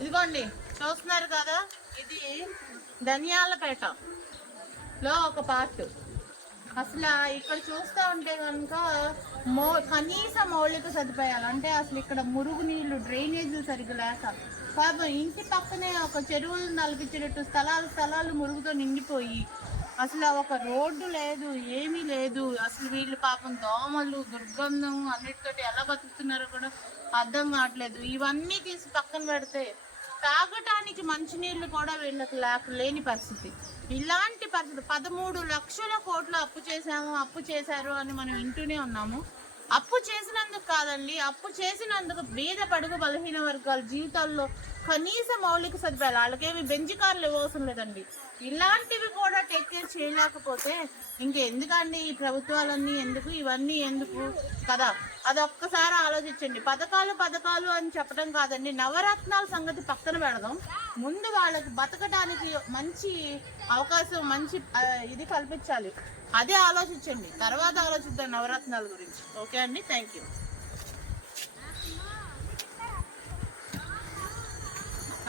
ఇదిగోండి చూస్తున్నారు కదా? ఇది ధనియాలపేట లో ఒక పార్ట్. అసలు ఇక్కడ చూస్తూ ఉంటే కనుక మో కనీస మౌలిక సదుపాయాలు. అంటే అసలు ఇక్కడ మురుగు నీళ్ళు డ్రైనేజీలు సరిగ్గా లేక. పాపం ఇంటి పక్కనే ఒక చెరువులు నలిపించేటట్టు స్థలాలు స్థలాలు మురుగుతో నిండిపోయి. అసలు ఒక రోడ్డు లేదు ఏమీ లేదు. అసలు వీళ్ళు పాపం దోమలు దుర్గంధం అన్నిటితోటి ఎలా బతుకుతున్నారో కూడా అర్థం కావట్లేదు. ఇవన్నీ తీసి పక్కన పెడితే తాగటానికి మంచినీళ్ళు కూడా వీళ్ళకి లేక లేని పరిస్థితి. ఇలాంటి పరిస్థితి. పదమూడు లక్షల కోట్లు అప్పు చేశాము అప్పు చేశారు అని మనం వింటూనే ఉన్నాము. అప్పు చేసినందుకు కాదండి అప్పు చేసినందుకు బీద పడుగు బలహీన వర్గాల జీవితాల్లో కనీస మౌలిక సదుపాయాలు వాళ్ళకేమి బెంచ్ కార్లు ఇవ్వవసరం లేదండి. ఇలాంటివి కూడా టేక్ కేర్ చేయలేకపోతే ఇంకెందుకండి ఈ ప్రభుత్వాలన్నీ ఎందుకు ఇవన్నీ ఎందుకు కదా? అది ఒక్కసారి ఆలోచించండి. పథకాలు పథకాలు అని చెప్పడం కాదండి. నవరత్నాల సంగతి పక్కన పెడదాం. ముందు వాళ్ళకి బతకడానికి మంచి అవకాశం మంచి ఇది కల్పించాలి. అదే ఆలోచించండి. తర్వాత ఆలోచిద్దాం నవరత్నాల గురించి. ఓకే అండి? థ్యాంక్ యూ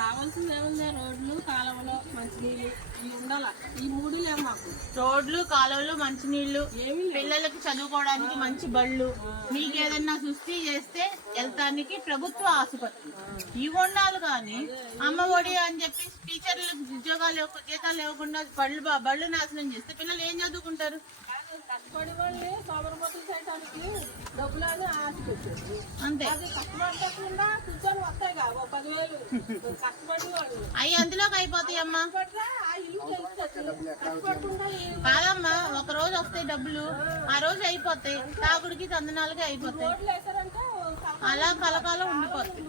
ఏముంది? రోడ్లు కాలువలు మంచినీళ్ళు. ఇవి ఉండాల? ఈ మూడు లేవు మాకు. రోడ్లు కాలువలు లేవు. పిల్లలకి చదువుకోవడానికి మంచి బళ్ళు. మీకు ఏదన్నా సృష్టి చేస్తే వెళ్తానికి ప్రభుత్వ ఆసుపత్రి. ఇవి ఉండాలి కానీ అమ్మ ఒడి అని చెప్పి టీచర్లకు ఉద్యోగాలు జీతాలు ఇవ్వకుండా బళ్ళు బళ్ళు నాశనం చేస్తే పిల్లలు ఏం చదువుకుంటారు? కష్టపడి వాళ్ళని సోమరపోతులు చేయడానికి డబ్బులు అని ఆశ పెట్టారు అంతే. అది కష్టపడకుండా కూర్చొని వస్తాయి కా ఓ పదివేలు. కష్టపడి వాళ్ళు అవి అందులోకి అయిపోతాయి అమ్మా. కాదమ్మా ఒక రోజు వస్తాయి డబ్బులు ఆ రోజు అయిపోతాయి. తాగుడికి తందనాలకి అయిపోతాయి. అలా కలకాలం ఉండిపోతాయి.